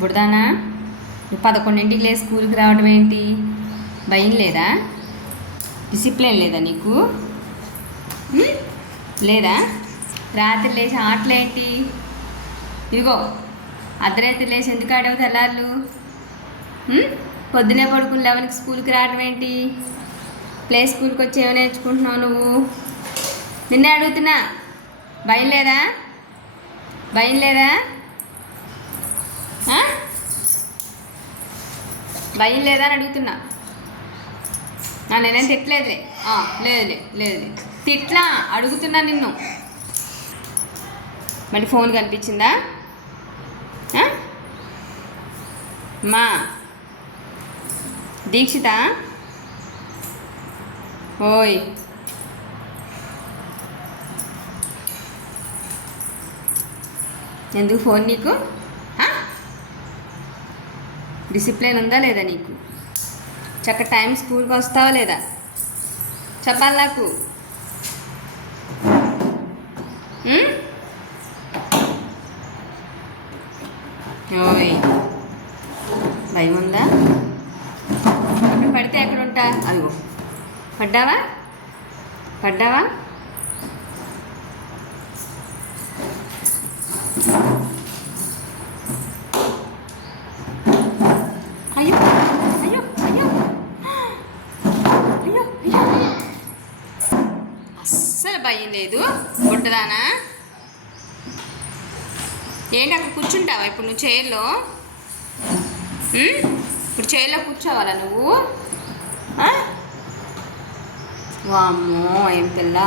బుడదానా నువ్వు 11ంటికి లేచి స్కూల్కి రావడం ఏంటి? భయం లేదా? డిసిప్లిన్ లేదా నీకు? లేదా? రాత్రి లేచి ఆటలేంటి? ఇదిగో అర్ధరాత్రి లేచి ఎందుకు ఆడావు తెల్లార్లు? పొద్దునే పడుకుని 11కి స్కూల్కి రావడం ఏంటి? ప్లే స్కూల్కి వచ్చి ఏమో నేర్చుకుంటున్నావు నువ్వు? నిన్నే అడుగుతున్నా, భయం లేదా? భయం లేదా? భయం లేదా అని అడుగుతున్నా. నేనేం తిట్టలేదులే. లేదు తిట్లా, అడుగుతున్నా నిన్ను. మళ్ళీ ఫోన్ కనిపించిందా? మా దీక్షిత, ఓయ్ ఎందుకు ఫోన్ నీకు? డిసిప్లిన్ ఉందా లేదా నీకు? చక్క టైం స్కూల్కి వస్తావా లేదా? చెప్పాలి నాకు. ఓయ్ భయం ఉందా? అక్కడ పడితే ఎక్కడ ఉంటా? అదిగో పడ్డావా? అయ్యో అయ్యో అయ్యో అయ్యో అయ్యో అస్సలు భయం లేదు బుడ్డదానా. ఏంటి అక్కడ కూర్చుంటావా ఇప్పుడు నువ్వు చైర్లో? ఇప్పుడు చైర్లో కూర్చోవాలా నువ్వు? వామ్మో ఏం పిల్ల.